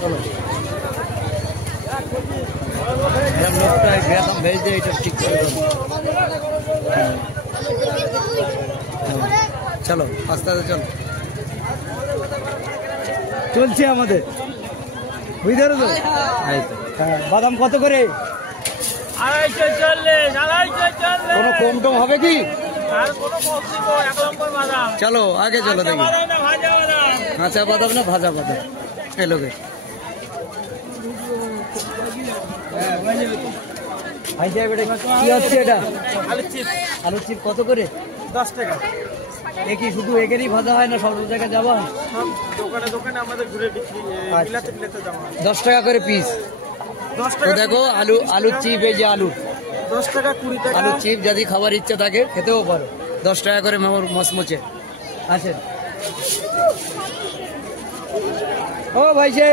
চলো লোকটা গ্রাম ভেজ দিয়ে এটা ঠিক করে দেবো। চলো আস্তে আস্তে চলো চলছে আমাদের বুঝতে পারো তো। হ্যাঁ বাদাম কত করে? 240 কোনো কম টম হবে কি? চলো আগে চলো দেখি কাঁচা বাদাম না ভাজা বাদাম এলোকে কি হচ্ছে এটা? আলুর চিপ কত করে? 10 টাকা। একই শুধু এখানেই ভাজা হয় না সব জায়গায় যাওয়া? দোকানে দোকানে আমাদের ঘুরে বিক্রি 10 টাকা করে পিস। 10 টাকা দেখো আলুর চিপ, এই যে আলু 10 টাকা 20 টাকা আলুর চিপ যদি খাবার ইচ্ছা থাকে খেতেও পারো। 10 টাকা করে মচমচে আছে। ও ভাই সে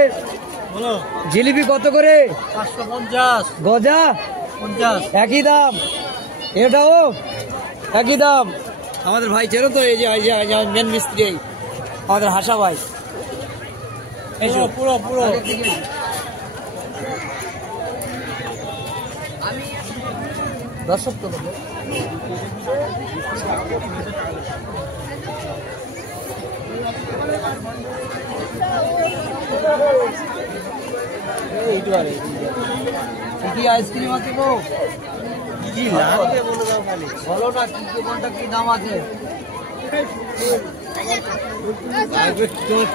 বলো। জিলিপি কত করে? 550। গজা 50 একই দাম, এটাও একই দাম। আমাদের ভাই চেনো তো, এই যে মেন মিস্ত্রি আমাদের হাসা ভাই। পুরো পুরো দর্শক তো কি আইসক্রিম আছে গো? কি লাগবে বলে দাও খালি। বলো না কি কোনটা কি দাম আছে?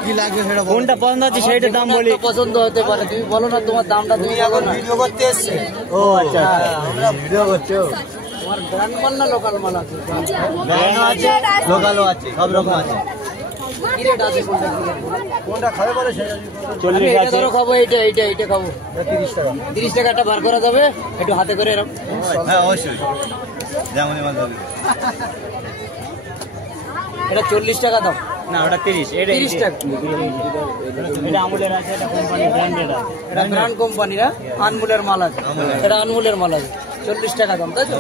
কি লাগবে সেটা কোনটা পছন্দ আছে সেইটা দাম বলি। পছন্দ হতে পারে, তুমি বলো না তোমার দামটা। তুমি এখন ভিডিও করতে এসেছে? ও আচ্ছা, আমরা ভিডিও করছি। তোমার ব্র্যান্ড মাল না লোকাল মাল আছে? ব্র্যান্ডও আছে, লোকালও আছে, সব রকম আছে। কি রেট আছে কোনটা? কোনটা খাবে বলে সেটা 40 আছে। ধরো খাবো এইটা খাবো 30 টাকা। 30 টাকাটা বার করা যাবে একটু হাতে করে এরকম? হ্যাঁ অবশ্যই, যেমনই মাল হবে। এটা 40 টাকা দাম না ওটা 30। এটা 30 টাকা। এটা আমুলের আছে, এটা কোম্পানি ব্র্যান্ডেড আছে। এটা ব্র্যান্ড কোম্পানিরা আনমুলের মাল আছে, এটা আনমুলের মাল আছে। 40 টাকা দাম, তাই তো?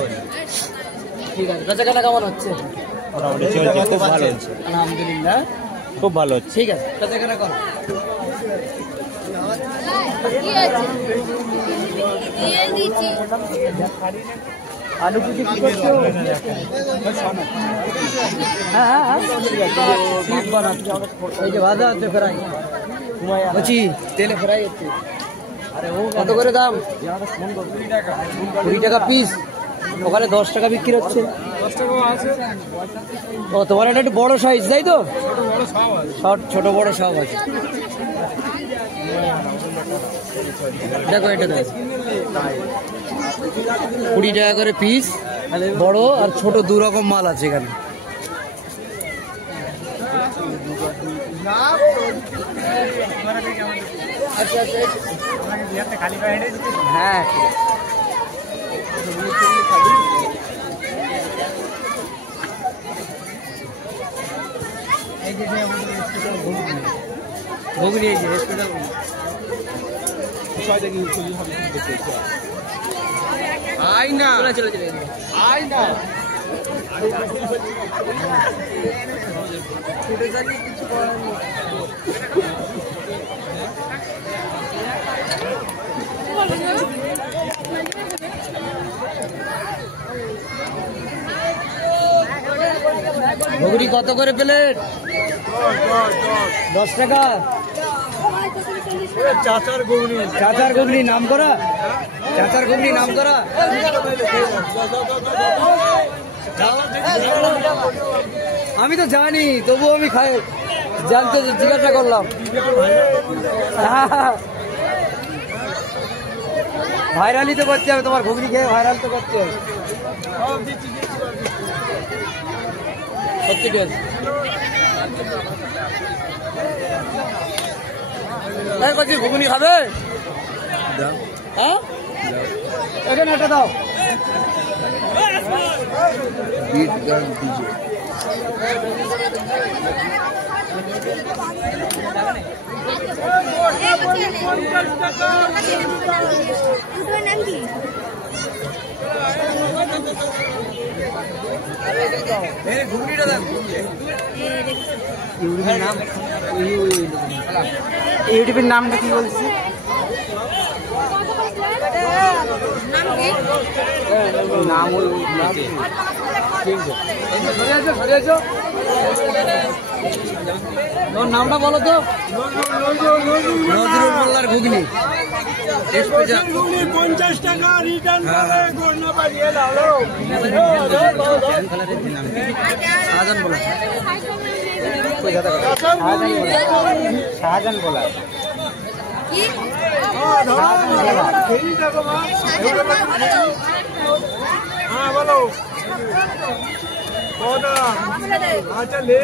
ঠিক আছে, বেচাকেনা কেমন হচ্ছে? মোটামুটি চলছে, খুব ভালো হচ্ছে, আলহামদুলিল্লাহ খুব ভালো হচ্ছে। ঠিক আছে, বেচাকেনা করো। আলু কুচি কি করছো? হ্যাঁ চিপ বানাচ্ছো। এই যে ভাজা হচ্ছে ফ্রাই, বলছি তেলে ফ্রাই হচ্ছে। কত করে দাম? 20 টাকা পিস। ওখানে 10 টাকা বিক্রি হচ্ছে। 10 টাকা আছে। ও তোমার এটা একটু বড় সাইজ, তাই তো? ছোট বড় সব আছে। দেখো এটা দেখো 20 টাকা করে পিস, বড় আর ছোট দু রকম মাল আছে এখানে। আচ্ছা হ্যাঁ ঘুগনি, এই যে স্পেশাল আই না চলে আই না ঘুগনি কত করে প্লেট? 10 টাকা। চাচার ঘুগনি, চাচার ঘুগনি নাম করা, চাচার ঘুগনি নাম করা। আমি তো জানি, তবুও আমি খাই, জানতে জিজ্ঞাসা করলাম। ভাইরালি তো করতে হবে, তোমার ঘুগনি খেয়ে ভাইরাল তো করতে হবে। সত্যি ঠিক আছে। বলছি ঘুগনি খাবে? হ্যাঁ এখানে একটা দাও। ঘুগনিটা দেন। ইউটিউবের নামটা কি বলছে? নাম তোর নামটা বলো তো। নজরুল মোল্লার ঘুগনি 50 টাকা রিটার্ন করে গড়না পাঠিয়ে দাও। শাহজাহান বলা শাহজাহান বলা हाँ बोलो अच्छा ले